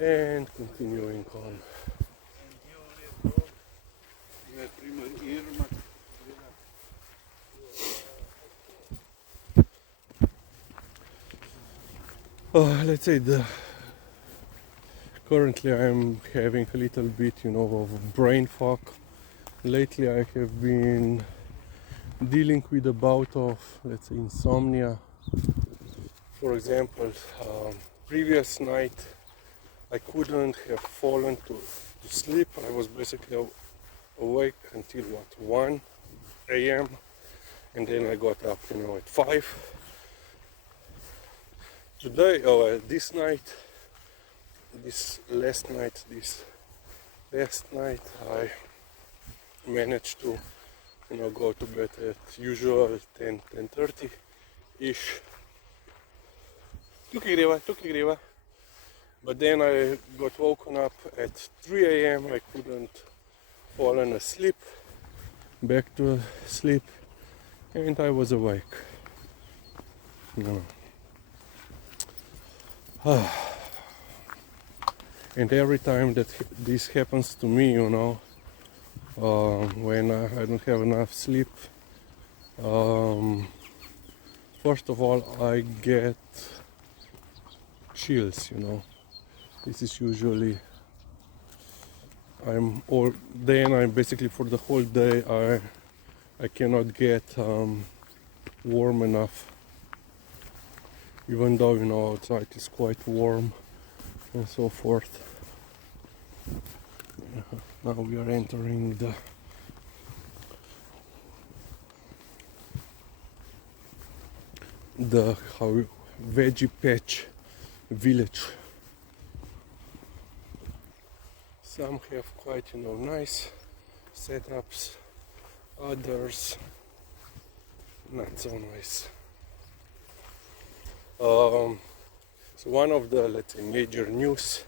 and continuing on. Let's say currently I'm having a little bit, of brain fog. Lately I have been dealing with a bout of, let's say, insomnia. For example, previous night I couldn't have fallen to sleep. I was basically awake until 1 a.m. and then I got up, at 5. Today, this last night, I managed to, go to bed at usual 10:30 ish. Tukaj greva. But then I got woken up at 3 a.m. I couldn't fall asleep, back to sleep, and I was awake. And every time that this happens to me, when I don't have enough sleep, first of all I get chills. This is usually I'm basically for the whole day I cannot get warm enough, even though outside is quite warm and so forth. Now we are entering the veggie patch village. Some have quite nice setups, others not so nice. So one of the, let's say, major news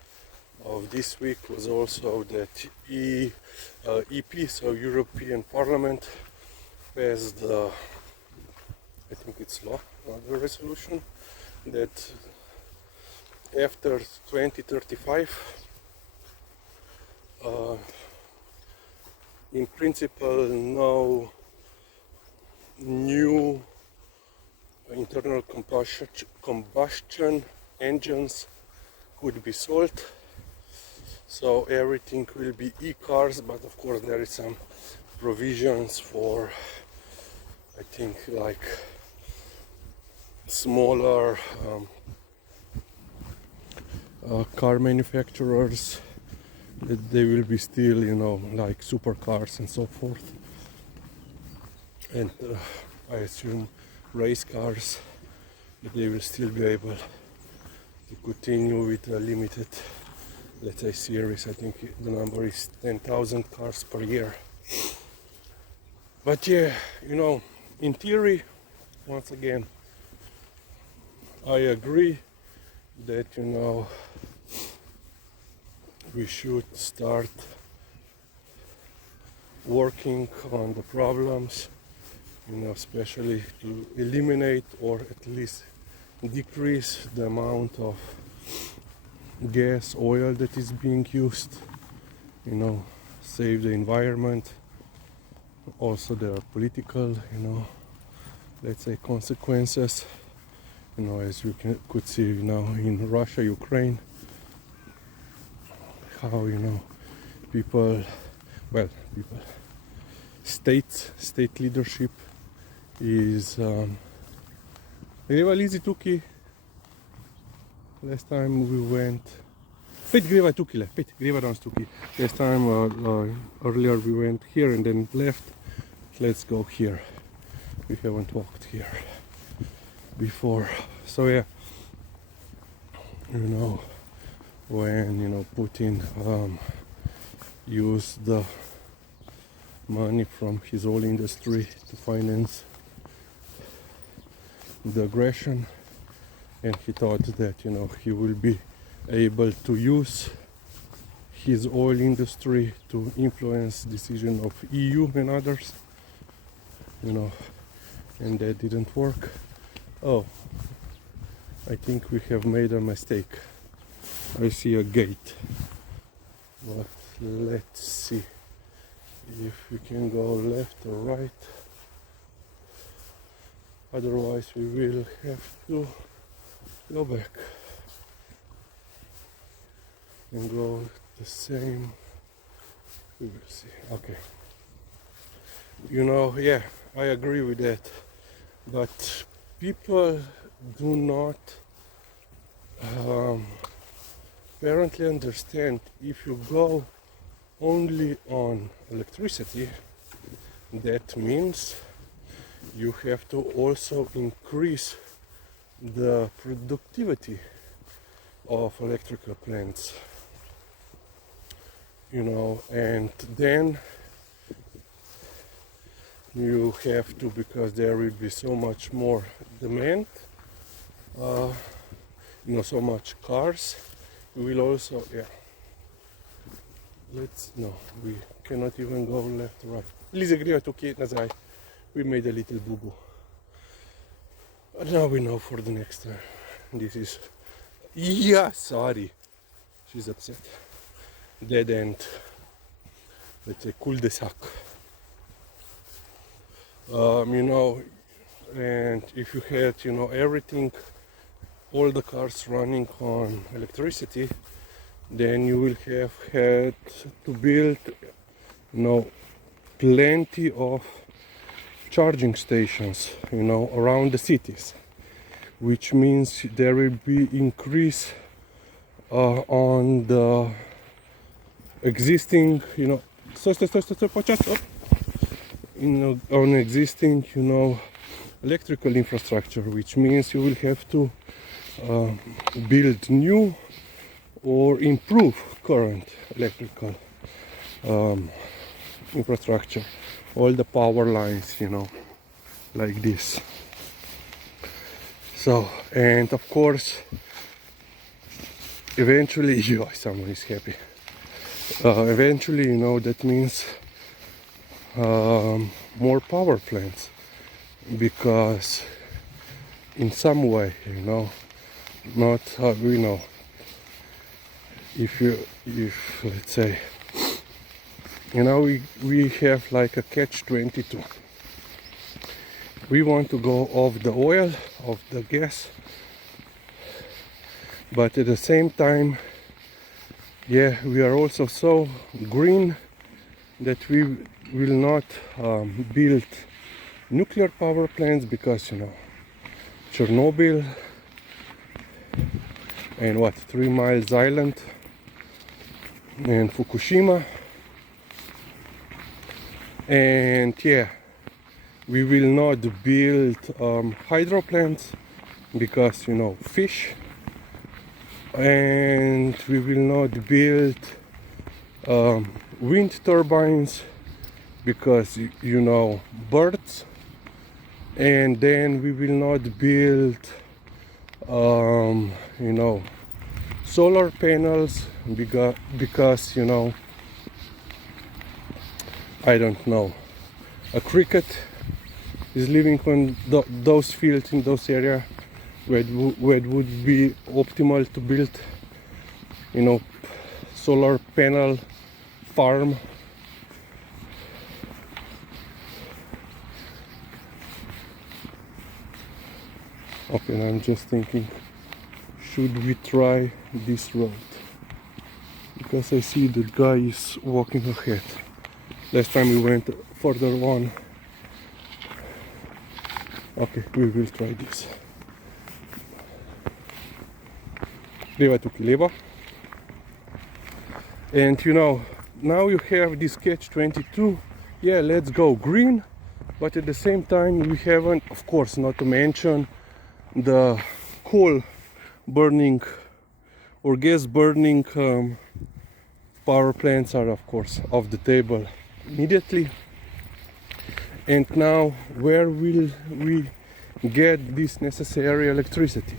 of this week was also that EP, so European Parliament, passed I think it's law, not the resolution, that after 2035, in principle, no new internal combustion engines could be sold. So everything will be e-cars, but of course there is some provisions for, I think, like smaller car manufacturers, that they will be still, like supercars and so forth. And I assume race cars, that they will still be able to continue with a limited, let's say, series. I think the number is 10,000 cars per year. But yeah, in theory, once again, I agree that, we should start working on the problems, especially to eliminate or at least decrease the amount of gas, oil that is being used, save the environment. Also there are political, let's say, consequences, as you could see now in Russia, Ukraine, how, state leadership is last time we went last time earlier we went here and then left. Let's go here. We haven't walked here before. So yeah, when Putin used the money from his oil industry to finance the aggression, and he thought that he will be able to use his oil industry to influence decision of EU and others, and that didn't work. Oh, I think we have made a mistake. I see a gate, but let's see if we can go left or right. Otherwise we will have to go back and go the same. We will see. Okay, you know, yeah, I agree with that, but people do not apparently understand if you go only on electricity, that means you have to also increase the productivity of electrical plants, you know, and then you have to, because there will be so much more demand, you know, so much cars. We will also, yeah, no, we cannot even go left or right. Liza, greva tukaj nazaj. We made a little boo-boo. Now we know for the next time. This is, yeah, sorry. She's upset. Dead end. Let's say cul-de-sac. You know, and if you had, you know, everything, all the cars running on electricity, then you will have had to build, you know, plenty of charging stations, you know, around the cities, which means there will be increase on the existing, you know, on existing, you know, electrical infrastructure, which means you will have to build new or improve current electrical infrastructure, all the power lines, you know, like this. So, and of course, eventually, someone is happy. Eventually, you know, that means more power plants, because in some way, you know, not you know, if let's say, you know, we have like a catch-22. We want to go off the oil, off the gas, but at the same time, yeah, we are also so green that we will not build nuclear power plants, because, you know, Chernobyl and what, 3 Miles Island and Fukushima, and yeah, we will not build hydro plants, because, you know, fish, and we will not build wind turbines, because, you know, birds, and then we will not build you know, solar panels, because, you know, I don't know, a cricket is living on those fields, in those areas where it would be optimal to build, you know, solar panel farm. Okay, now I'm just thinking, should we try this road? Because I see the guy is walking ahead. Last time we went further on. Okay, we will try this. Leva tukaj levo. And you know, now you have this catch-22. Yeah, let's go green, but at the same time we haven't, of course, not to mention the coal burning or gas burning power plants are, of course, off the table immediately. And now, where will we get this necessary electricity?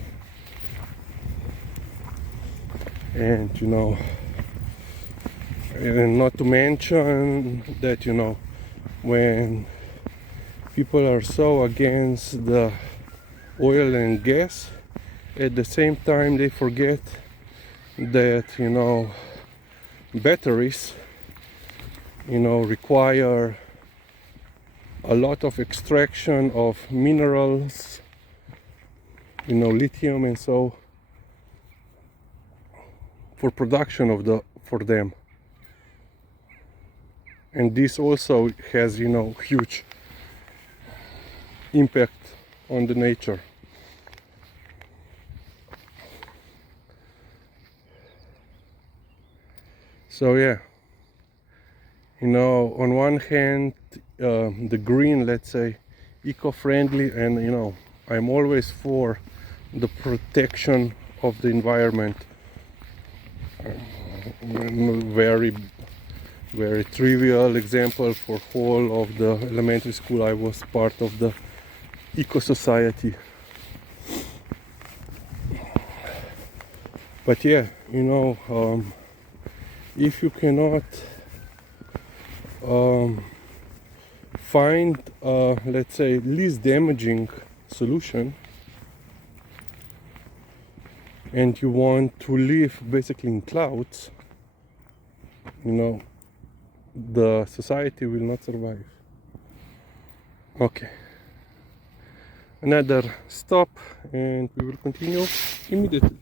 And, you know, and not to mention that, you know, when people are so against the oil and gas, at the same time they forget that, you know, batteries, you know, require a lot of extraction of minerals, you know, lithium and so, for production of for them. And this also has, you know, huge impact on the nature. So yeah, you know, on one hand, the green, let's say, eco-friendly, and you know, I'm always for the protection of the environment. Very, very trivial example, for whole of the elementary school I was part of the eco society. But yeah, you know, if you cannot find let's say least damaging solution, and you want to live basically in clouds, you know, the society will not survive. Okay, another stop, and we will continue immediately.